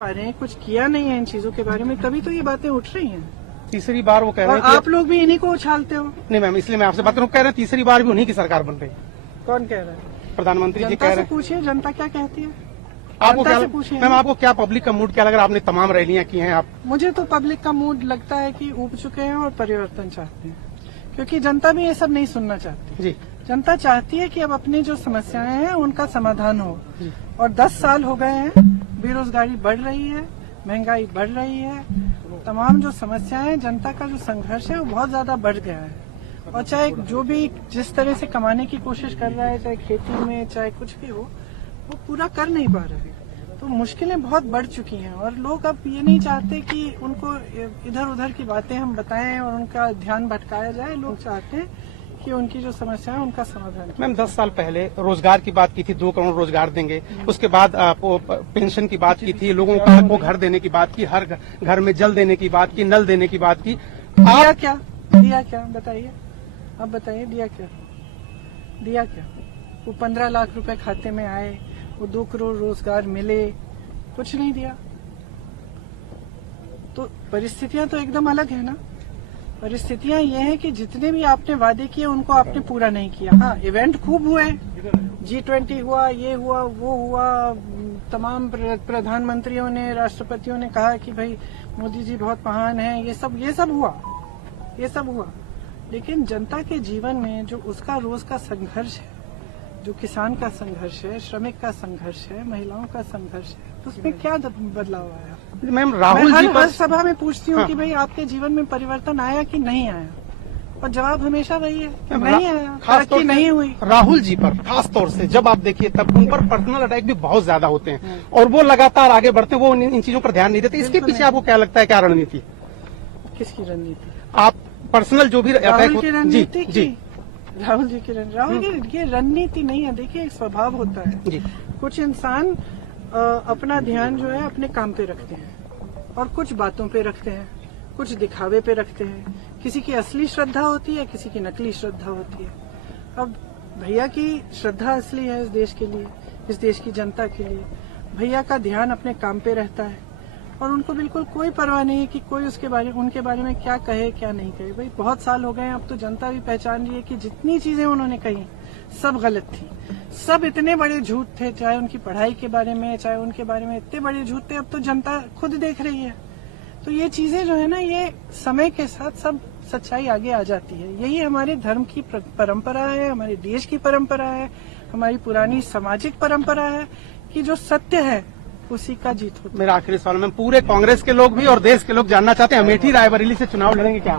रहे हैं, कुछ किया नहीं है इन चीजों के बारे में, तभी तो ये बातें उठ रही हैं। तीसरी बार वो कह रहे हैं और आप लोग भी इन्हीं को उछालते हो। नहीं मैम, इसलिए मैं आपसे बात करूँ, कह रहे हैं तीसरी बार भी उन्हीं की सरकार बन रही है। कौन कह रहा है? प्रधानमंत्री जी कह रहे हैं। पूछिए जनता क्या कहती है। आपको क्या पूछिए मैम, आपको क्या पब्लिक का मूड क्या लग रहा है? आपने तमाम रैलियां की हैं। आप मुझे तो पब्लिक का मूड लगता है कि ऊब चुके हैं और परिवर्तन चाहते हैं, क्योंकि जनता भी ये सब नहीं सुनना चाहती। जी, जनता चाहती है कि अब अपनी जो समस्याएं हैं उनका समाधान हो। और 10 साल हो गए हैं, बेरोजगारी बढ़ रही है, महंगाई बढ़ रही है, तमाम जो समस्याएं, जनता का जो संघर्ष है वो बहुत ज्यादा बढ़ गया है। और चाहे जो भी जिस तरह से कमाने की कोशिश कर रहा है, चाहे खेती में चाहे कुछ भी हो, वो पूरा कर नहीं पा रहे हैं। तो मुश्किलें बहुत बढ़ चुकी हैं और लोग अब ये नहीं चाहते कि उनको इधर उधर की बातें हम बताएं और उनका ध्यान भटकाया जाए। लोग चाहते हैं कि उनकी जो समस्या है उनका समाधान। मैम 10 साल पहले रोजगार की बात की थी, 2 करोड़ रोजगार देंगे। उसके बाद पेंशन की बात की थी, लोगों को घर देने की बात की, हर घर में जल देने की बात की, नल देने की बात की। दिया क्या? दिया क्या बताइए, अब बताइए, दिया क्या? दिया क्या? वो 15 लाख रुपए खाते में आए, वो 2 करोड़ रोजगार मिले, कुछ नहीं दिया। तो परिस्थितियां तो एकदम अलग है ना। परिस्थितियां ये हैं कि जितने भी आपने वादे किए उनको आपने पूरा नहीं किया। हाँ, इवेंट खूब हुए, G20 हुआ, ये हुआ, वो हुआ, तमाम प्रधानमंत्रियों ने, राष्ट्रपतियों ने कहा कि भाई मोदी जी बहुत महान हैं, ये सब हुआ। लेकिन जनता के जीवन में जो उसका रोज का संघर्ष है, जो किसान का संघर्ष है, श्रमिक का संघर्ष है, महिलाओं का संघर्ष है, तो उसमें क्या बदलाव आया? मैम राहुल जी हर सभा में पूछती हूँ कि भाई आपके जीवन में परिवर्तन आया कि नहीं आया, और जवाब हमेशा वही है कि नहीं आया, तरक्की नहीं हुई। राहुल जी पर खास तौर से जब आप देखिए तब उन पर पर्सनल अटैक भी बहुत ज्यादा होते हैं और वो लगातार आगे बढ़ते हैं, वो इन चीजों पर ध्यान नहीं देते। इसके पीछे आपको क्या लगता है, क्या रणनीति? किसकी रणनीति? आप पर्सनल जो भी राहुल की रणनीति जी, राहुल की ये रणनीति नहीं है। देखिए, एक स्वभाव होता है जी। कुछ इंसान अपना ध्यान जो है अपने काम पे रखते हैं और कुछ बातों पे रखते हैं, कुछ दिखावे पे रखते हैं। किसी की असली श्रद्धा होती है, किसी की नकली श्रद्धा होती है। अब भैया की श्रद्धा असली है इस देश के लिए, इस देश की जनता के लिए। भैया का ध्यान अपने काम पे रहता है और उनको बिल्कुल कोई परवाह नहीं है कि कोई उनके बारे में क्या कहे क्या नहीं कहे। भाई बहुत साल हो गए हैं, अब तो जनता भी पहचान रही है कि जितनी चीजें उन्होंने कही सब गलत थी, सब इतने बड़े झूठ थे, चाहे उनकी पढ़ाई के बारे में, चाहे उनके बारे में, इतने बड़े झूठ थे। अब तो जनता खुद देख रही है। तो ये चीजें जो है ना, ये समय के साथ सब सच्चाई आगे आ जाती है। यही हमारे धर्म की परंपरा है, हमारे देश की परंपरा है, हमारी पुरानी सामाजिक परंपरा है कि जो सत्य है उसी का जीत होता है। मेरा आखिरी सवाल में, पूरे कांग्रेस के लोग भी और देश के लोग जानना चाहते हैं, अमेठी रायबरेली से चुनाव लड़ेंगे क्या?